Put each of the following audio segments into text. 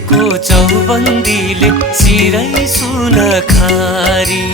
सुहाएको चौबन्दीले सिरै सुन खारी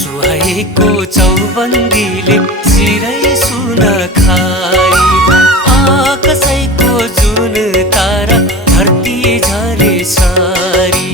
सुहाएको चौबन्दीले सिरै सुन खारी आकाशैको जुन तारा धरती झरे सारी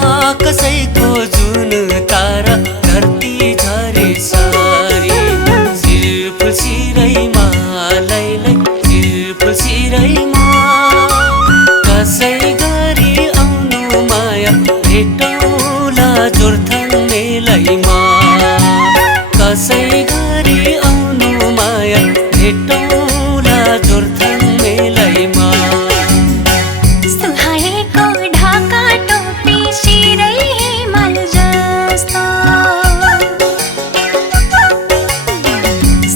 आकाशैको जुन तारा धरती झरे सारी सिर्फ सिरैमा लैलै सिर्फ सिरैमा कसै गरी आउनु माया भेटौला जोरथाङ मेलैमा कसै गरी आउनु माया भेटौला जोरथाङ मेलैमा सुहाएको ढाका टोपी सिरै हिमाल जस्तो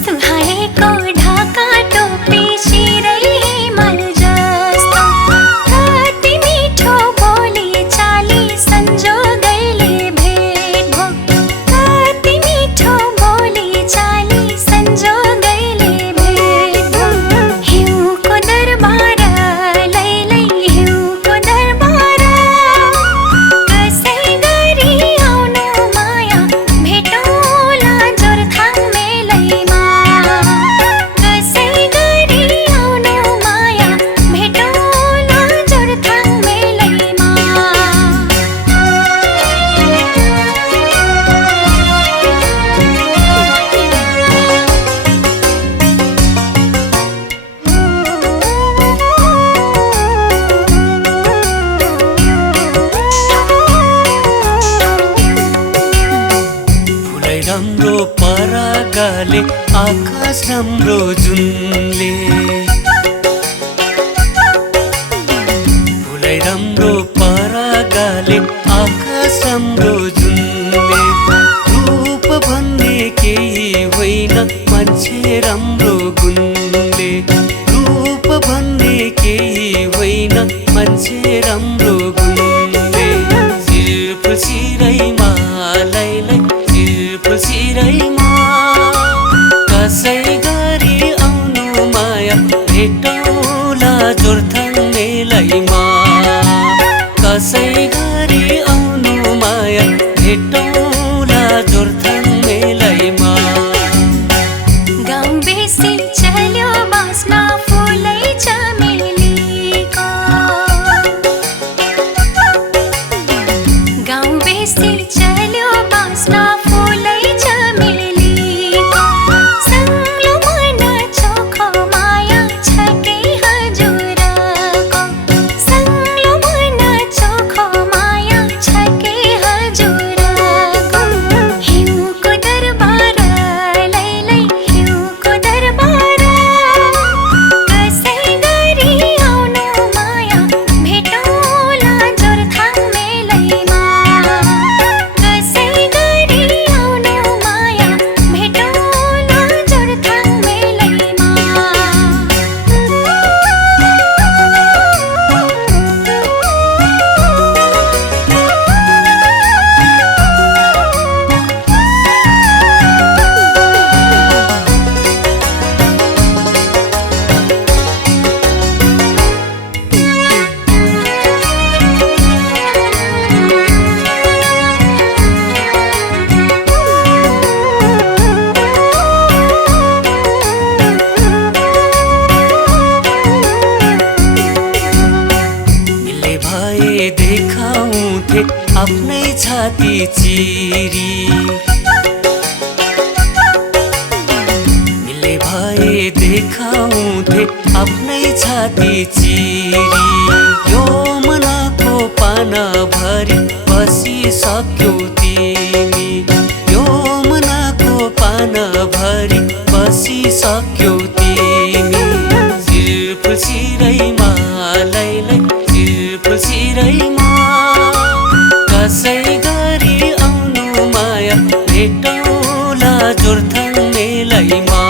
सुहाएको ढाका टोपी सिरै हिमाल जस्तो कति मिठो बोली चाली संजोगैले भेट भो कति मिठो बोली चाली संजोगैले भेट भो हिउँको दरबार लैलै हिउँको दरबार कसै गरी आउनु माया भेटौला जोरथाङ मेलैमा कसै गरी आउनु माया भेटौला जोरथाङ मेलैमा फुलै राम्रो परागले आकाश राम्रो जुनले फुलै राम्रो परागले आकाश राम्रो जुनले रूप भन्ने केही होइन मान्छे राम्रो गुणले रूप भन्ने केही होइन मान्छे राम्रो गुणले सिर्फ सिरैमा लैलै सिर्फ सिरैमा कसै गरी आउनु माया भेटौला जोरथाङ मेलैमा कसै गरी आउनु माया भेटौला जोरथाङ मेलैमा गाउँ बेसी चल्यो बाँच्न फुलै चमेलीको गाउँ बेसी चल्यो बाँच्न फुलै चमेलीको सङ्लो मन चोखो माया छ के हजुरको सङ्लो मन चोखो माया छ के हजुरको हिउँको दरबार लैलै हिउँको दरबार कसै गरी आउनु माया भेटौला जोरथाङ मेलैमा कसै गरी आउनु माया भेटौला जोरथाङ मेलैमा मिल्ने भए देखाउँथे आफ्नै छाती चिरी मिल्ने भए देखाउँथे आफ्नै छाती चिरी यो मनको पाना भरि बसिसक्यौ तिमी यो मनको पाना भरि बसिसक्यौ तिमी सिर्फ सिरैमा लैलै सिर्फ सिरैमा कसै गरी आउनु माया भेटौला जोरथाङ मेलैमा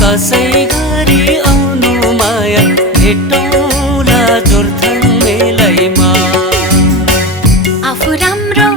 कसै गरी आउनु माया भेटौला जोरथाङ मेलैमा आफू राम्रो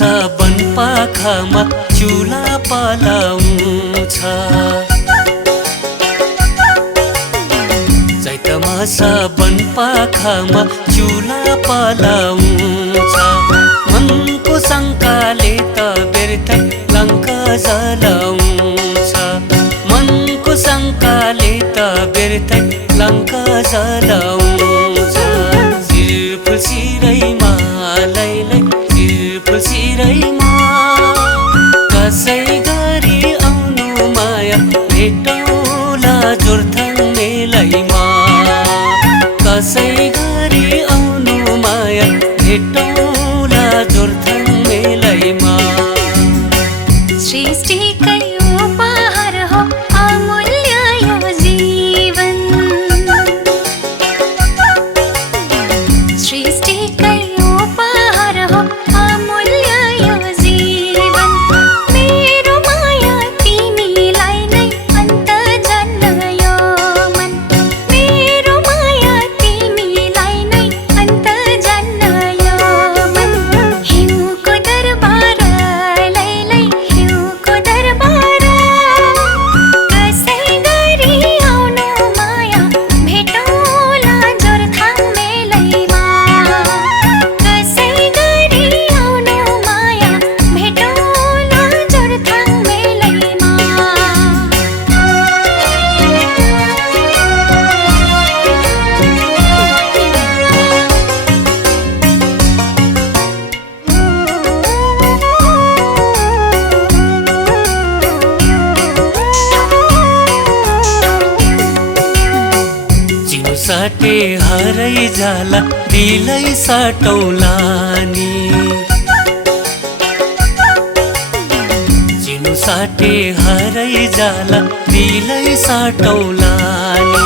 मासा बनपाखामा चुला पलाउँछ चैत मासा बनपाखामा चुला पलाउँछ मनको शङ्काले त व्यर्थै लङ्का जलाउँछ मनको शङ्काले त व्यर्थै लङ्का जलाउँछ सिरफुल सिरैमा लैलै सिरफुल सिरैमा कसै गरी आउनु माया भेटौँला जोरथाङ मेलैमा कसै गरी आउनु माया भेटौँला जोरथाङ मेलैमा सृष्टिकै उपहार हो अमूल्य यो जीवन सृष्टिकै उपहार हो अमूल्य यो जीवन मेरो माया तिमीलाई नै अन्त जान्न यो मन मेरो माया तिमीलाई नै अन्त जान्न यो मन हिउँको दरबार लैलै हिउँको दरबार कसै गरी आउनु माया भेटौँला जोरथाङ मेलैमा कसै गरी आउनु माया भेटौँला जोरथाङ मेलैमा चिनो साटे हरै जाला दिलै साटौँला नि चिनो साटे हरै जाला दिलै साटौँला नि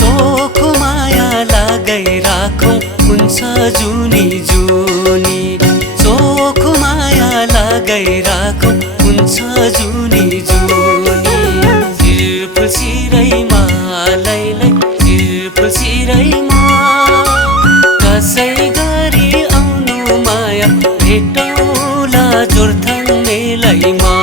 चोखो माया लागै राखौँ हुन्छ जुनी जुनी चोखो माया लागै राखौँ हुन्छ जुनी जुनी सिरफुल सिरैमा लैलै सिरफुल सिरैमा कसै गरी आउनु माया भेटौँला जोरथाङ मेलैमा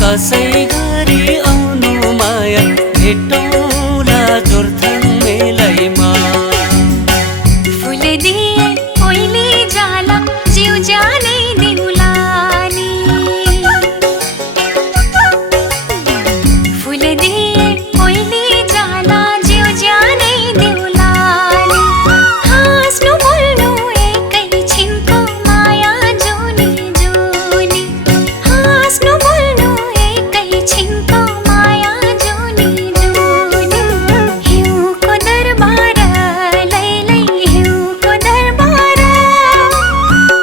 कसै गरी आउनु माया भेटौँला जोरथाङ मेलैमा फुल दिए ओइली जाला जिउ ज्यानै दिउलानी फुल दिए ओइली जाला जिउ ज्यानै दिउलानी हाँस्नु बोल्नु एकै छिनको माया जुनी जुनी हाँस्नु बोल्नु एकै छिनको माया जुनी जुनी हिउँको दरबार लैलै हिउँको दरबार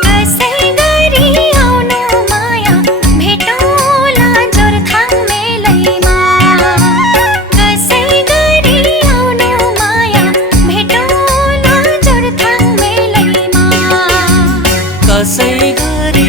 कसै गरी आउनु माया भेटौँला जोरथाङ मेलैमा कसै गरी आउनु माया भेटौँला जोरथाङ मेलैमा कसै गरी